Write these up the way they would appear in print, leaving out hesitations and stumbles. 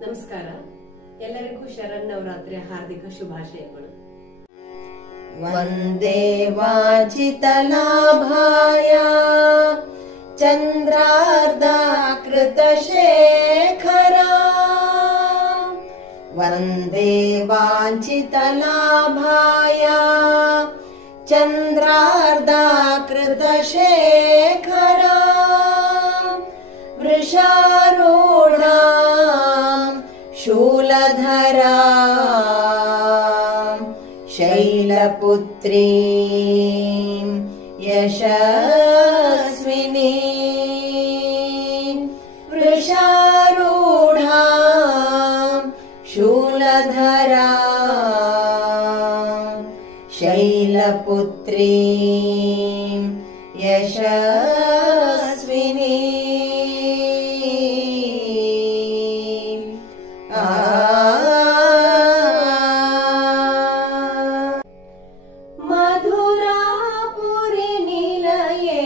ನಮಸ್ಕಾರ. ಎಲ್ಲರಿಗೂ ಶರನ್ನವರಾತ್ರಿಯ ಹಾರ್ದಿಕ ಶುಭಾಶಯಗಳು. ವಂದೇ ವಾಚಿತಲಾಭಾಯ ಚಂದ್ರಾರ್ಧಾಕೃತ ಶೇಖರ ವಂದೇ ವಾಚಿತಲಾಭಾಯ ಚಂದ್ರಾರ್ಧಾಕೃತ ಶೇಖರ ವೃಷಾರೂಢ ಶೂಲಧರಾ ಶೈಲಪುತ್ರೀ ಯಶಸ್ವಿನಿ ವೃಷಾರೂಢ ಶೂಲಧರಾ ಶೈಲಪುತ್ರೀ ಯಶಸ್ವಿನಿ ಮಧುರಾಪುರಿ ನಿಲಯೇ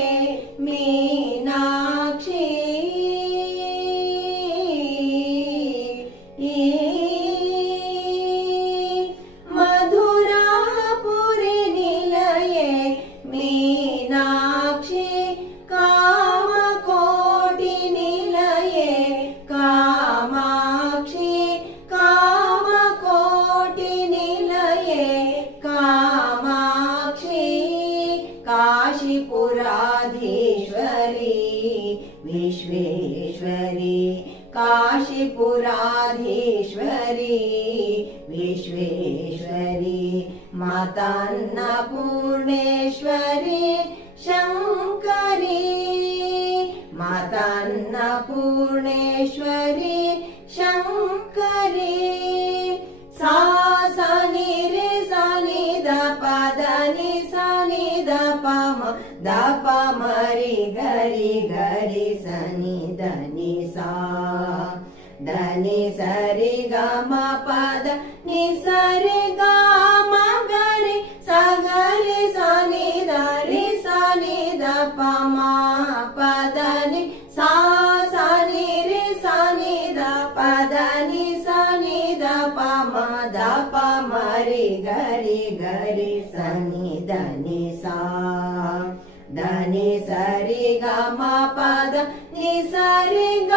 ಮೀನಾಕ್ಷಿ ಮಧುರಾಪುರಿ ನಿಲಯೇ ಮೀನಾಕ್ಷಿ ಕಾಮಕೋಟಿ ನಿಲಯೇ ಕಾಮಾಕ್ಷಿ ಕಾಮಕೋಟಿ ನಿಲಯೇ ಕಾಮಾಕ್ಷಿ ಕಾಶಿಪುರಾಧೀಶ್ವರಿ ವಿಶ್ವೇಶ್ವರಿ ಕಾಶಿಪುರಾಧೀಶ್ವರಿ ವಿಶ್ವೇಶ್ವರಿ ಮಾತಾನ್ನಪೂರ್ಣೇಶ್ವರಿ ಶಂಕರಿ ಮಾತಾನ್ನಪೂರ್ಣೇಶ್ವರಿ ಶಂಕರಿ ಸಾ ಸನಿ ರೇ ಸನಿ ದ ಪದ ನಿ ಸನಿ ದ ಪ ಮ ದ ಪ ಮರಿ ಗರಿ ಗರಿ ಸನಿ ಧನಿ ಸಾ ಧನಿ ಸರಿ ಗ ಮ ಪದ ನಿ ಸರಿ ಗ ಮ ಗರಿ ಸ ಗರಿ ಸನಿ ದ ರಿ ಸನಿ ದ ಪ ಮ ಪದ ನಿ ಸಾ ಸನಿ ರೇ ಸನಿ ದ ಪದ ನಿ ಸನಿ ದ ಪ ಮ ದ ಪ ಮರಿ ಗರಿ ಗರಿ ಸನಿ ಧನಿ ಸಾ ಧನಿ ಸರಿ ಗ ಮ ಪದ ನಿ ಸರಿ ಗ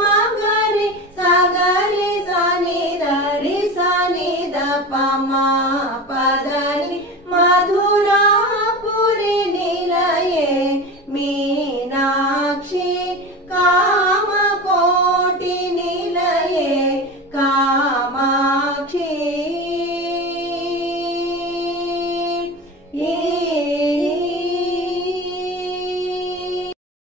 ಮ ಗರಿ ಸ ಗರಿ ಸನಿ ದ ರಿ ಸನಿ ದ ಪ ಮ ಪದ ನಿ ಮಧುರಾಪುರಿ ನಿಲಯೇ ಮೀನಾಕ್ಷಿ ಕಾಮಕೋಟಿ ನಿಲಯೇ ಕಾಮಾಕ್ಷಿ